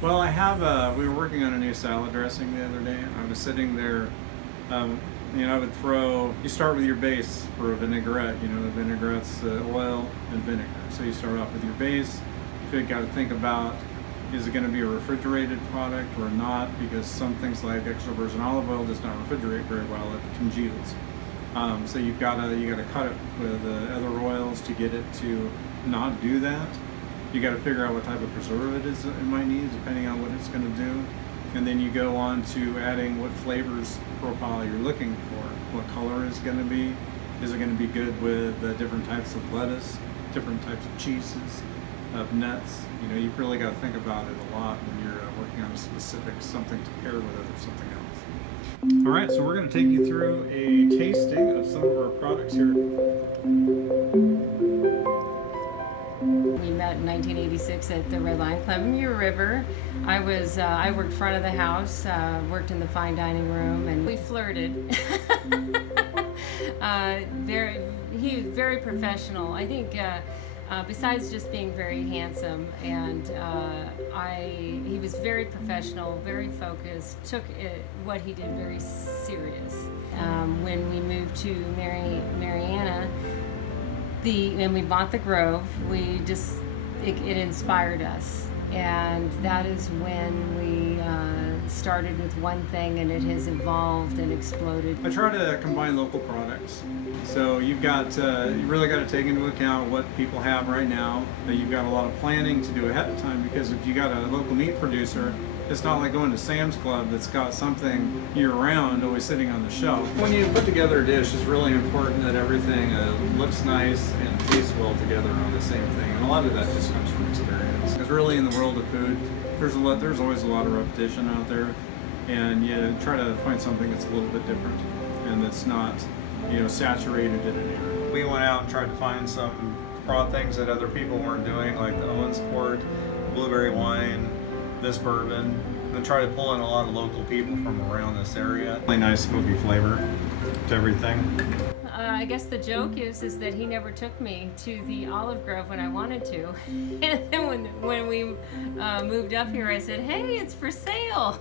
Well, we were working on a new salad dressing the other day. I was sitting there, um, I would you start with your base for a vinaigrette. The vinaigrette's oil and vinegar. So you start off with your base. You've got to think about, is it going to be a refrigerated product or not? Because some things like extra virgin olive oil does not refrigerate very well. It congeals. So you got to cut it with other oils to get it to not do that. You got to figure out what type of preservative it might need, depending on what it's going to do. And then you go on to adding what flavors profile you're looking for. What color is going to be? Is it going to be good with different types of lettuce, different types of cheeses, of nuts? You've really got to think about it a lot when you're working on a specific something to pair with it or something else. All right, so we're going to take you through a tasting of some of our products here. We met in 1986 at the Red Lion Club in Muir River. I worked front of the house, worked in the fine dining room, and we flirted. He was very professional. I think besides just being very handsome, and he was very professional, very focused, took what he did very serious. When we moved to Marianna, and we bought the Grove, it inspired us, and that is when we started with one thing, and it has evolved and exploded. I try to combine local products. So you really got to take into account what people have right now. You've got a lot of planning to do ahead of time, because if you got a local meat producer, it's not like going to Sam's Club that's got something year-round always sitting on the shelf. When you put together a dish, it's really important that everything looks nice and tastes well together on the same thing. And a lot of that just comes from experience. Because really in the world of food, there's always a lot of repetition out there. And you try to find something that's a little bit different and that's not, saturated in an area. We went out and tried to find some things that other people weren't doing, like the Owens Port, blueberry wine, this bourbon, and try to pull in a lot of local people from around this area. Really nice smoky flavor to everything. I guess the joke is that he never took me to the Olive Grove when I wanted to. And then when we moved up here, I said, "Hey, it's for sale."